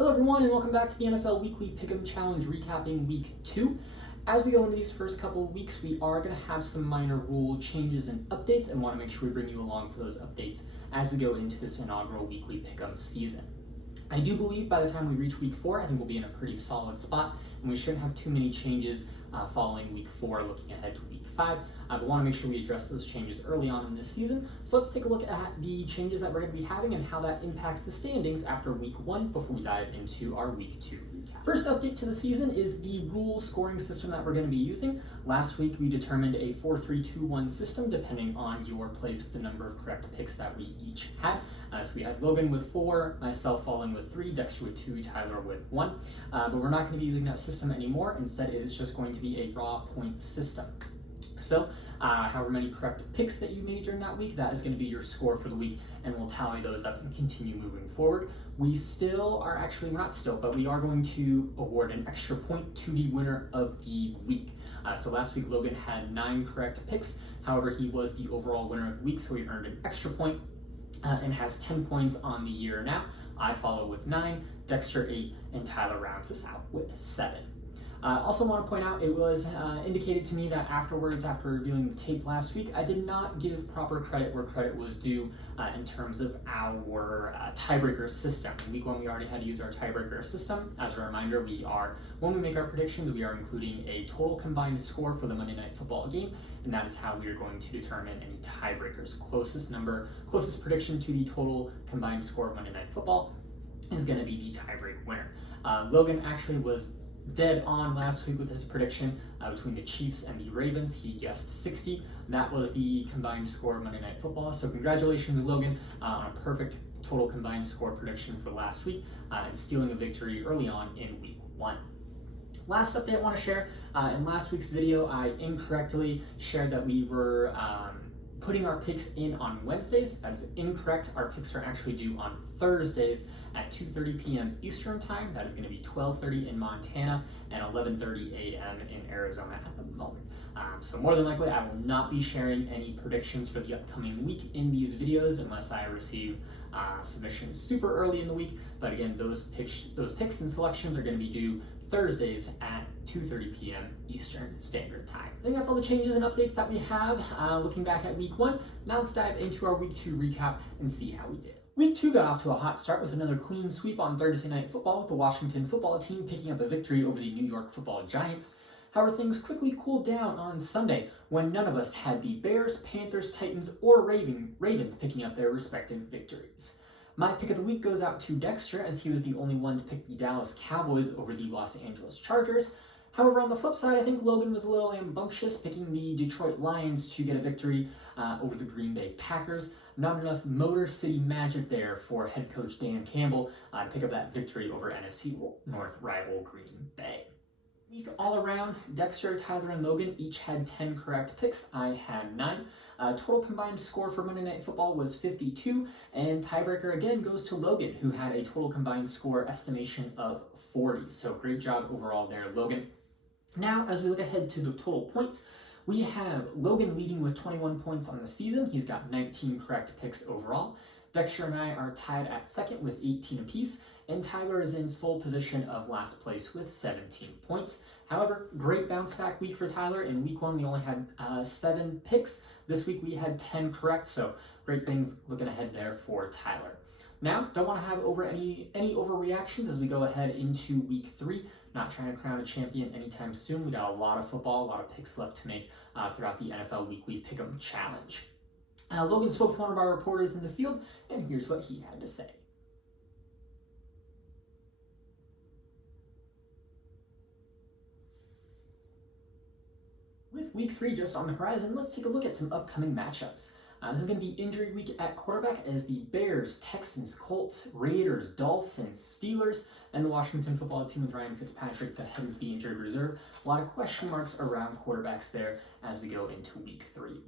Hello everyone and welcome back to the NFL Weekly Pick'em Challenge recapping week 2. As we go into these first couple of weeks, we are going to have some minor rule changes and updates and want to make sure we bring you along for those updates as we go into this inaugural Weekly Pick'em season. I do believe by the time we reach week 4, I think we'll be in a pretty solid spot and we shouldn't have too many changes following week 4 looking ahead to week 5. But want to make sure we address those changes early on in this season. So let's take a look at the changes that we're going to be having and how that impacts the standings after week 1 before we dive into our week 2 recap. First update to the season is the rule scoring system that we're going to be using. Last week we determined a 4-3-2-1 system depending on your place with the number of correct picks that we each had. So we had Logan with 4, myself falling with 3, Dexter with 2, Tyler with 1. But we're not going to be using that system anymore. Instead, it is just going to be a raw point system. So, however many correct picks that you made during that week, that is going to be your score for the week, and we'll tally those up and continue moving forward. We are going to award an extra point to the winner of the week. So last week, Logan had 9 correct picks. However, he was the overall winner of the week, so he earned an extra point and has 10 points on the year now. I follow with 9, Dexter 8, and Tyler rounds us out with 7. Also want to point out, it was indicated to me that afterwards, after reviewing the tape last week, I did not give proper credit where credit was due in terms of our tiebreaker system. In week 1, we already had to use our tiebreaker system. As a reminder, when we make our predictions, we are including a total combined score for the Monday Night Football game, and that is how we are going to determine any tiebreakers. Closest prediction to the total combined score of Monday Night Football is going to be the tiebreak winner. Logan actually was dead on last week with his prediction between the Chiefs and the Ravens. He guessed 60. That was the combined score of Monday Night Football. So congratulations, Logan, on a perfect total combined score prediction for last week and stealing a victory early on in week 1. Last update I want to share. In last week's video, I incorrectly shared that we were putting our picks in on Wednesdays. That is incorrect. Our picks are actually due on Thursdays at 2:30 p.m. Eastern Time. That is going to be 12:30 in Montana and 11:30 a.m. in Arizona at the moment. So more than likely, I will not be sharing any predictions for the upcoming week in these videos unless I receive submissions super early in the week. But again, those picks and selections are going to be due Thursdays at 2:30 p.m. Eastern Standard Time. I think that's all the changes and updates that we have looking back at week 1. Now let's dive into our week 2 recap and see how we did. Week 2 got off to a hot start with another clean sweep on Thursday Night Football with the Washington football team picking up a victory over the New York Football Giants. However, things quickly cooled down on Sunday when none of us had the Bears, Panthers, Titans, or Ravens picking up their respective victories. My pick of the week goes out to Dexter, as he was the only one to pick the Dallas Cowboys over the Los Angeles Chargers. However, on the flip side, I think Logan was a little rambunctious, picking the Detroit Lions to get a victory over the Green Bay Packers. Not enough Motor City magic there for head coach Dan Campbell to pick up that victory over NFC North rival Green Bay. Week all around, Dexter, Tyler, and Logan each had 10 correct picks. I had 9. Total combined score for Monday Night Football was 52, and tiebreaker again goes to Logan, who had a total combined score estimation of 40. So great job overall there, Logan. Now, as we look ahead to the total points, we have Logan leading with 21 points on the season. He's got 19 correct picks overall. Dexter and I are tied at second with 18 apiece, and Tyler is in sole position of last place with 17 points. However, great bounce back week for Tyler. In week 1, we only had 7 picks. This week, we had 10 correct, so great things looking ahead there for Tyler. Now, don't want to have any overreactions as we go ahead into week 3. Not trying to crown a champion anytime soon. We got a lot of football, a lot of picks left to make throughout the NFL Weekly Pick'em Challenge. Logan spoke to one of our reporters in the field, and here's what he had to say. With week 3 just on the horizon, let's take a look at some upcoming matchups. This is going to be injury week at quarterback as the Bears, Texans, Colts, Raiders, Dolphins, Steelers, and the Washington football team with Ryan Fitzpatrick heading to the injured reserve. A lot of question marks around quarterbacks there as we go into week 3.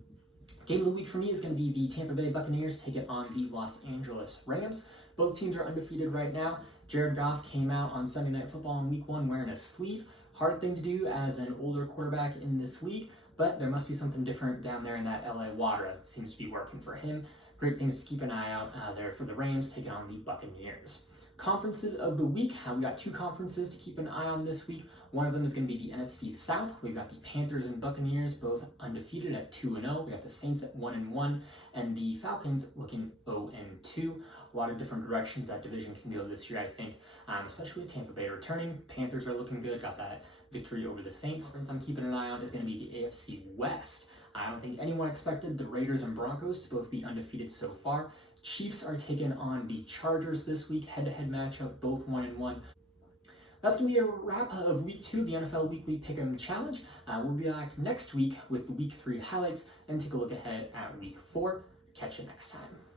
Game of the week for me is going to be the Tampa Bay Buccaneers taking on the Los Angeles Rams. Both teams are undefeated right now. Jared Goff came out on Sunday Night Football in week 1 wearing a sleeve. Hard thing to do as an older quarterback in this league, but there must be something different down there in that LA water as it seems to be working for him. Great things to keep an eye out there for the Rams taking on the Buccaneers. Conferences of the week. We got two conferences to keep an eye on this week. One of them is going to be the NFC South. We've got the Panthers and Buccaneers both undefeated at 2-0. We got the Saints at 1-1, and the Falcons looking 0-2. A lot of different directions that division can go this year, I think, especially with Tampa Bay returning. Panthers are looking good. Got that victory over the Saints. Things I'm keeping an eye on is going to be the AFC West. I don't think anyone expected the Raiders and Broncos to both be undefeated so far. Chiefs are taking on the Chargers this week, head-to-head matchup, both 1-1. That's going to be a wrap of Week 2 of the NFL Weekly Pick'em Challenge. We'll be back next week with Week 3 highlights and take a look ahead at Week 4. Catch you next time.